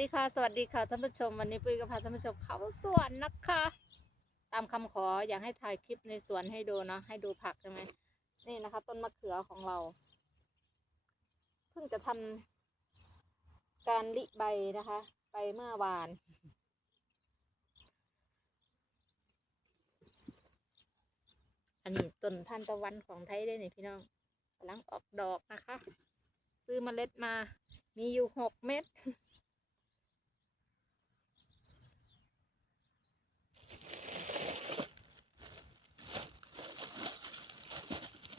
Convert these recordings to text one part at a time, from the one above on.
ดีค่ะ สวัสดีค่ะท่านผู้ชม วันนี้ปุ้ยก็พาท่านผู้ชมเข้าสวนนะคะ ตามคำขออยากให้ถ่ายคลิปในสวนให้ดูเนาะให้ดูผักใช่ไหมนี่นะคะ ต้นมะเขือของเรา เพิ่งจะทำการลิใบนะคะ ไปเมื่อวานอันนี้ต้นทานตะวันของไทยได้นี่พี่น้องกำลังออกดอกนะคะ ซื้อมเมล็ดมา มีอยู่หกเม็ด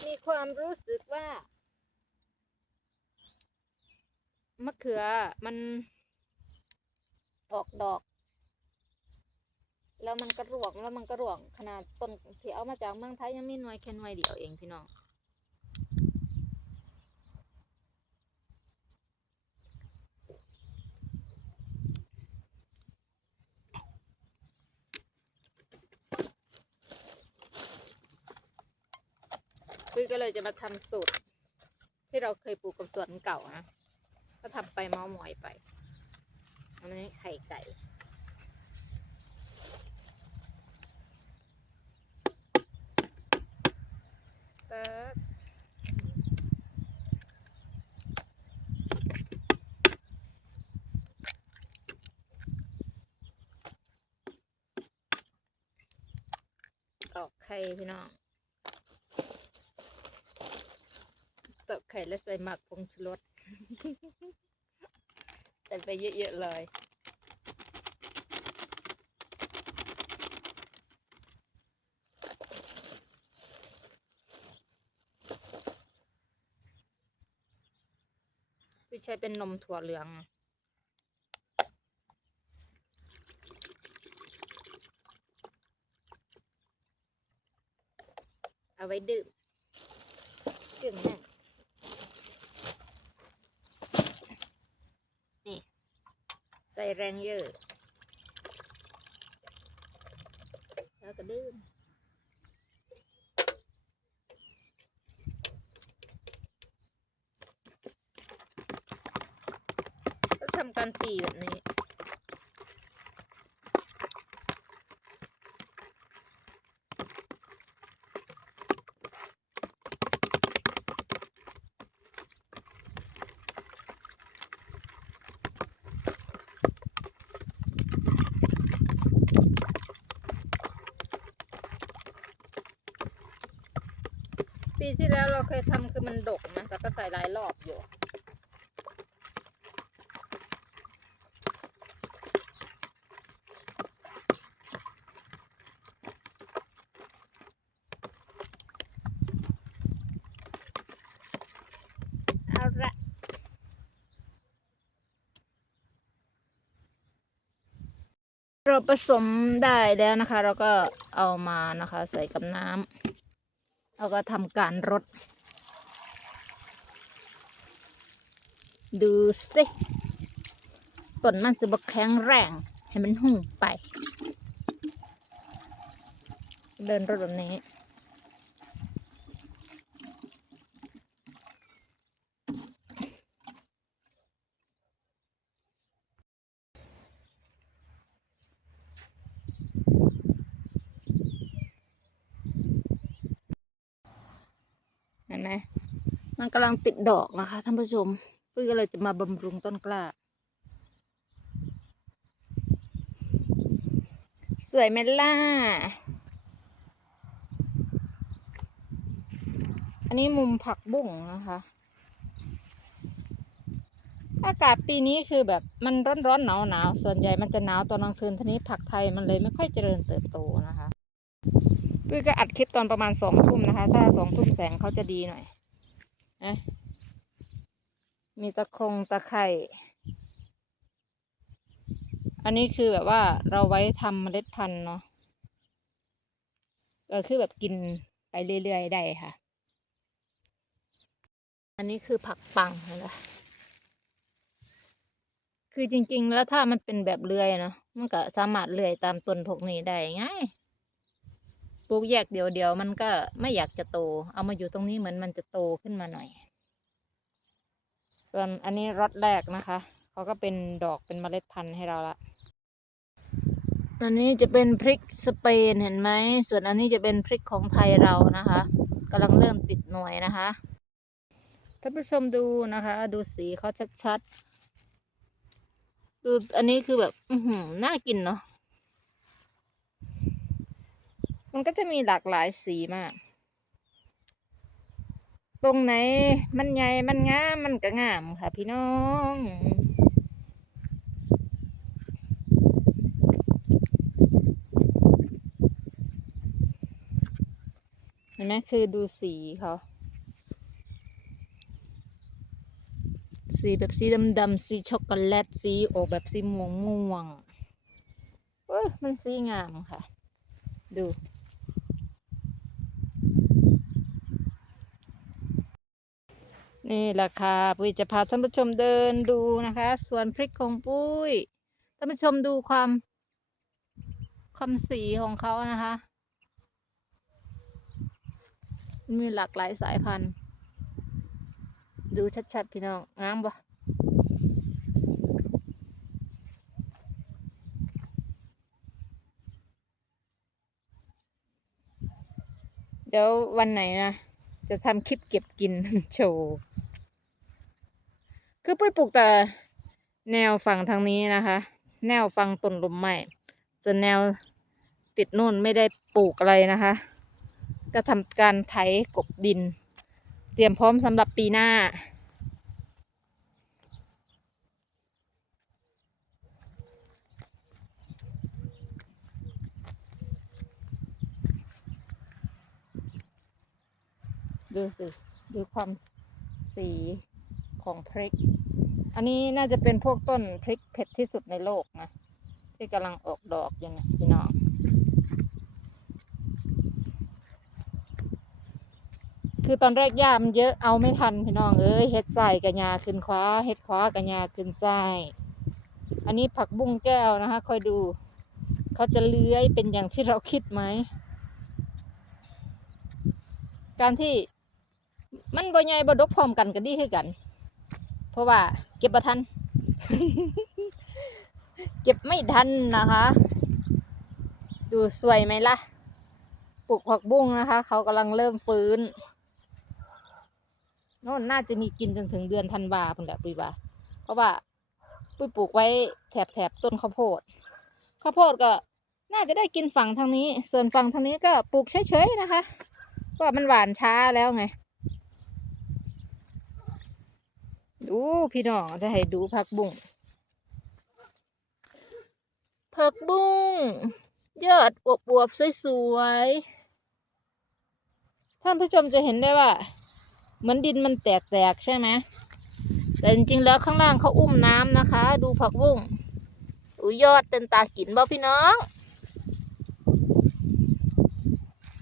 มี ความรู้สึกว่ามะเขือมันออกดอก แล้วมันก็ร่วงแล้วมันก็ร่วงขนาดต้นที่เอามาจากเมืองไทยยังมีหน่วยแค่หน่วยเดียวเองพี่น้อง ยก็เลยจะมาทำสูตร ที่เราเคยปลูกกับสวนเก่านะก็ทำไปเมาหมอยไปอันนี้ไข่ไก่เปิดตอกไข่พี่น้อง ตอก ไข่แล้วใส่หมักผงชูรสใส่ไปเยอะๆเลยพี่ใช้เป็นนมถั่วเหลือง เอาไว้ดื่มดื่มแห้งนี่ ใส่แรงเยอะ แล้วก็ดื่มก็ทำการตีแบบนี้ ปี ที่แล้วเราเคยทำคือมันดกนะแต่ก็ใส่หลายรอบอยู่เอาละเราผสมได้แล้วนะคะ เราก็เอามานะคะ ใส่กับน้ำ แล้วก็ทำการรด ดูสิต้นมันจะบกแข็งแรง ให้มันหุ่งไป เดินรถแบบนี้ มมันกำลังติดดอกนะคะท่านผู้ชมปุ้ยก็เลยจะมาบำรุงต้นกล้า สวยไหมล่ะ อันนี้มุมผักบุ้งนะคะอากาศปีนี้คือแบบมันร้อนร้อนหนาวหนาวๆส่วนใหญ่มันจะหนาวตอนกลางคืนทีนี้ผักไทยมันเลยไม่ค่อยเจริญเติบโตนะคะ ปุ้ยก็อัดคลิปตอนประมาณสองทุ่มนะคะ ถ้าสองทุ่มแสงเขาจะดีหน่อยนะมีตะคงตะไคร่อันนี้คือแบบว่าเราไว้ทำเมล็ดพันธุ์เนาะก็คือแบบกินไปเรื่อยๆได้ค่ะ อันนี้คือผักปังนะคะคือจริงๆแล้วถ้ามันเป็นแบบเลื่อยเนาะมันก็สามารถเลื่อยตามต้นพวกนี้ได้ง่าย ลูกแยกเดียวๆมันก็ไม่อยากจะโต เอามาอยู่ตรงนี้เหมือนมันจะโตขึ้นมาหน่อย ส่วนอันนี้รถแรกนะคะเขาก็เป็นดอกเป็นเมล็ดพันธุ์ให้เราละอันนี้จะเป็นพริกสเปนเห็นไหม ส่วนอันนี้จะเป็นพริกของไทยเรานะคะกำลังเริ่มติดหน่วยนะคะท่านผู้ชมดูนะคะ ดูสีเขาชัดๆดูอันนี้คือแบบ อือหือน่ากินเนาะ มันก็จะมีหลากหลายสีมาก ตรงไหนมันใหญ่มันงามมันก็งามค่ะพี่น้องเห็นไหมคือดูสีเขาสีแบบสีดำๆสีช็อกโกแลตสีออกแบบสีม่วงม่วงเอ้ยมันสีงามค่ะ ดู นี่แหละค่ะปุ้ยจะพาท่านผู้ชมเดินดูนะคะสวนพริกของปุ้ยท่านผู้ชมดูความ ความสีของเขานะคะ มีหลากหลายสายพันธุ์ ดูชัดๆพี่น้องงามปะเดี๋ยววันไหนนะ จะทำคลิปเก็บกินโชว์ คือปุ้ยปลูกแต่แนวฝั่งทางนี้นะคะ แนวฝั่งต้นลมใหม่ส่วนแนวติดนู่นไม่ได้ปลูกอะไรนะคะ ก็ทำการไถกบดิน เตรียมพร้อมสำหรับปีหน้า ดูสิ ดูความสี ของพริก อันนี้น่าจะเป็นพวกต้นพริกเผ็ดที่สุดในโลกนะ ที่กำลังออกดอกอยู่นะพี่น้องคือตอนแรกหญ้ามันเยอะเอาไม่ทันพี่น้องเอ้ยเฮ็ดใส่กระยาขึ้นขวาเฮ็ดขวากระยาขึ้นซ้ายอันนี้ผักบุ้งแก้วนะคะ คอยดู เขาจะเลื้อยเป็นอย่างที่เราคิดไหม การที่มันบ่ใหญ่บ่ดกพร้อมกันก็ดีคือกัน เพราะว่า เก็บบ่ทัน เก็บไม่ทันนะคะ ดูสวยไหมล่ะ ปลูกผักบุ้งนะคะ เขากำลังเริ่มฟื้นน่นน่าจะมีกินจนถึงเดือนธันวาพุ่นแหละปุยว่าเพราะว่าปุยปลูกไว้แถบแถบต้นข้าวโพด ข้าวโพดก็น่าจะได้กินฝั่งทางนี้ ส่วนฝั่งทางนี้ก็ปลูกเฉยๆนะคะ เพราะว่ามันหวานช้าแล้วไง ดูพี่น้องจะให้ดูผักบุ้งผักบุ้งยอดอวบสวยๆท่านผู้ชมจะเห็นได้ว่า เหมือนดินมันแตกๆใช่ไหมแต่จริงๆแล้วข้างล่างเขาอุ้มน้ำนะคะ ดูผักบุ้งดูยอดเต็นตากินบ่พี่น้อง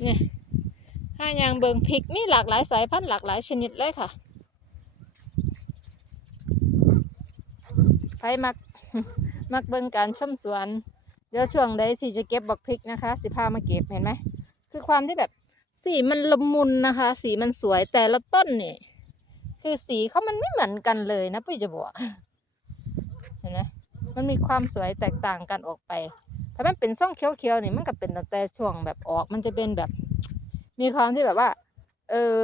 เนี่ยห้ายางเบิงพริกมีหลากหลายสายพันธุ์หลากหลายชนิดเลยค่ะ ไปมักมักเบิ่งการชมสวน เดี๋ยวช่วงใดสิจะเก็บบักพริกนะคะ สิพามาเก็บเห็นไหม คือความที่แบบสีมันละมุนนะคะ สีมันสวยแต่ละต้นนี่ คือสีเขามันไม่เหมือนกันเลยนะปุ้ยจะบอกเห็นไหมมันมีความสวยแตกต่างกันออกไป ถ้ามันเป็นส้มเขียวๆนี่มันก็เป็นตั้งแต่ช่วงแบบออก มันจะเป็นแบบ มีความที่แบบว่า เออ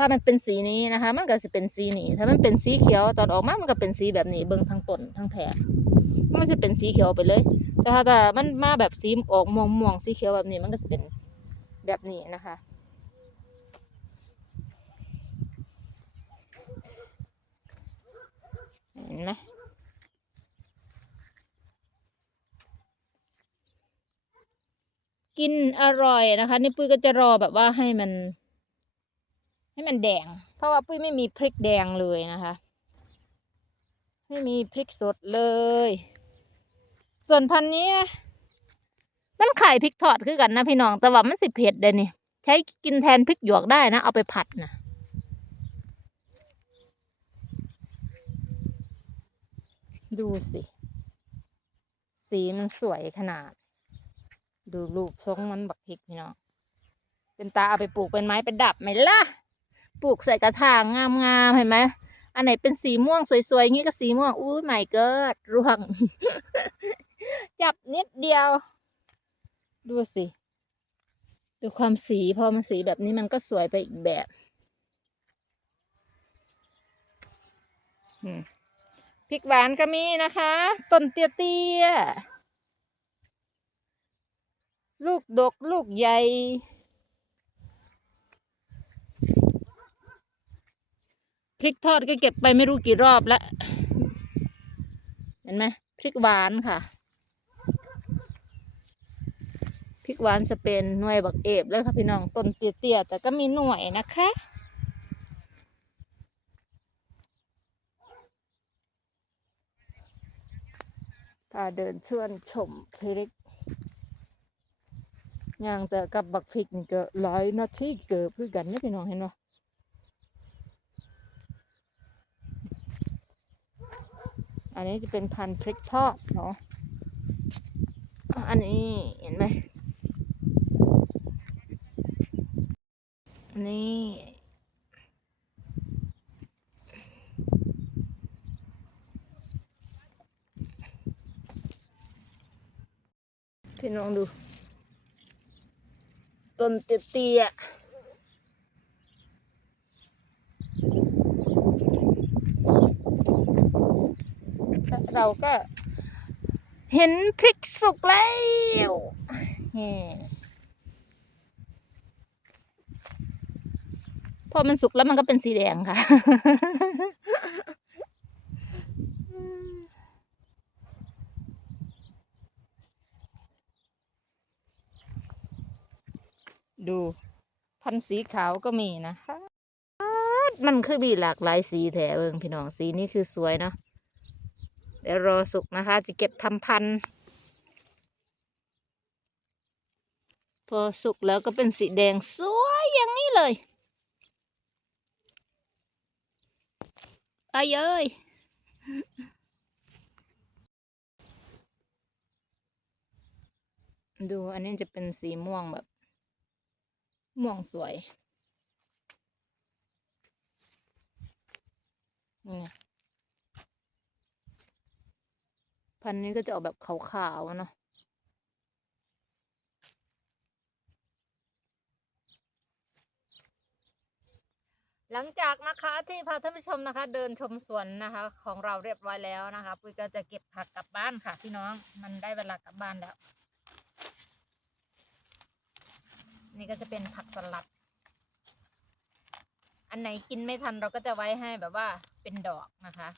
ถ้ามันเป็นสีนี้นะคะ มันก็จะเป็นสีนี้ ถ้ามันเป็นสีเขียวตอนออกมา มันก็เป็นสีแบบนี้เบิ่งทั้งต้นทั้งแถบมันจะเป็นสีเขียวไปเลย แต่ถ้าแต่มันมาแบบสีออกม่วงม่วงๆสีเขียวแบบนี้มันก็จะเป็นแบบนี้นะคะเห็นไหมกินอร่อยนะคะ นี่ปุ้ยก็จะรอแบบว่าให้มัน ให้มันแดง เพราะว่าปุ้ยไม่มีพริกแดงเลยนะคะ ไม่มีพริกสดเลย ส่วนพันนี้มันไขายพริกทอดคือกันนะพี่น้อง แต่ว่ามันสิเผ็ดเดยนี่ ใช้กินแทนพริกหยวกได้นะ เอาไปผัดนะดูสิ สีมันสวยขนาด ดูรูปทรงมันบักพริกพี่น้องเป็นตาเอาไปปลูกเป็นไม้เป็นดับไหมล่ะ ปลูกใส่กระถางงามๆเห็นไหมอันไหนเป็นสีม่วงสวยๆงี้ก็สีม่วงอู้ไม่เกิดร่วง จับนิดเดียว ดูสิ ดูความสีพอมันสีแบบนี้มันก็สวยไปอีกแบบพริกหวานก็มีนะคะ ต้นเตี้ยๆลูกดก ลูกใหญ่ พริกทอดก็เก็บไปไม่รู้กี่รอบแล้ว เห็นไหมพริกหวานค่ะ พริกหวานจะเป็นหน่วยบักเอบเลยค่ะพี่น้องต้นเตี้ยๆแต่ก็มีหน่วยนะคะพาเดินชวนชมพริกย่างแต่กับบักพริกนี่ก็หลายนาทีเกือบคือกันนะพี่น้องเห็นไหม อันนี้จะเป็นพันธุ์พริกทอดเนาะอันนี้เห็นไหมอันนี้พี่น้องดูต้นเตี้ยๆแล้ว เราก็เห็นพริกสุกแล้วพอมันสุกแล้วมันก็เป็นสีแดงค่ะ ดูพันธุ์สีขาวก็มีนะคะ มันคือมีหลากหลายสีแถเบิงพี่น้องสีนี้คือสวยเนาะ ดี๋ยวรอสุกนะคะ จะเก็บทำพันธุ์พอสุกแล้วก็เป็นสีแดงสวยอย่างนี้เลยอาเย้ยดูอันนี้จะเป็นสีม่วงแบบ ม่วงสวยนี่ไง พันธุ์นี้ก็จะออกแบบขาวๆเนาะหลังจากนะคะที่พาท่านผู้ชมนะคะ เดินชมสวนนะคะ ของเราเรียบร้อยแล้วนะคะ ปุ้ยก็จะเก็บผักกลับบ้านค่ะพี่น้องมันได้เวลากลับบ้านแล้ว นี่ก็จะเป็นผักสลัด อันไหนกินไม่ทันเราก็จะไว้ให้แบบว่าเป็นดอกนะคะ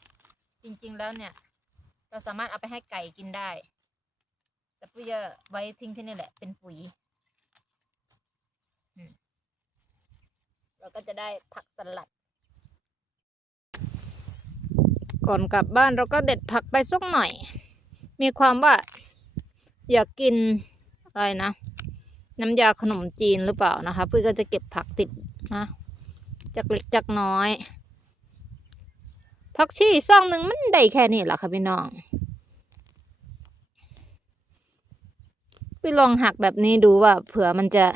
จริงๆแล้วเนี่ย เราสามารถเอาไปให้ไก่กินได้ แต่ปุ้ยจะไว้ทิ้งที่นี่แหละ เป็นปุ๋ยเราก็จะได้ผักสลัด ก่อนกลับบ้านเราก็เด็ดผักไปสักหน่อย มีความว่า อยากกินอะไรนะ น้ำยาขนมจีนหรือเปล่านะคะ ปุ้ยก็จะเก็บผักติดนะจากเล็กจากน้อย ผักชีซองหนึ่งมันได้แค่นี้แหละค่ะพี่น้อง ไปลองหักแบบนี้ดูว่า เผื่อมันจะ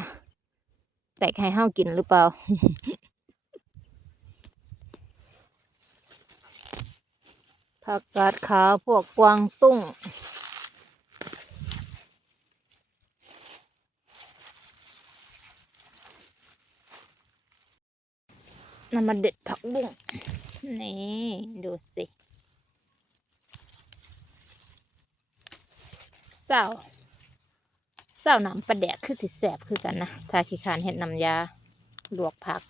แตกให้เห้ากินหรือเปล่าผักกาดขาวพวกกวางตุ้ง นำมาเด็ดผักบุ้ง นี่ ดูสิเศร้าเศร้าน้ำปลาแดกคือสิแสบคือกันนะ ถ้าขี้ขานเห็ดน้ำยาลวกผัก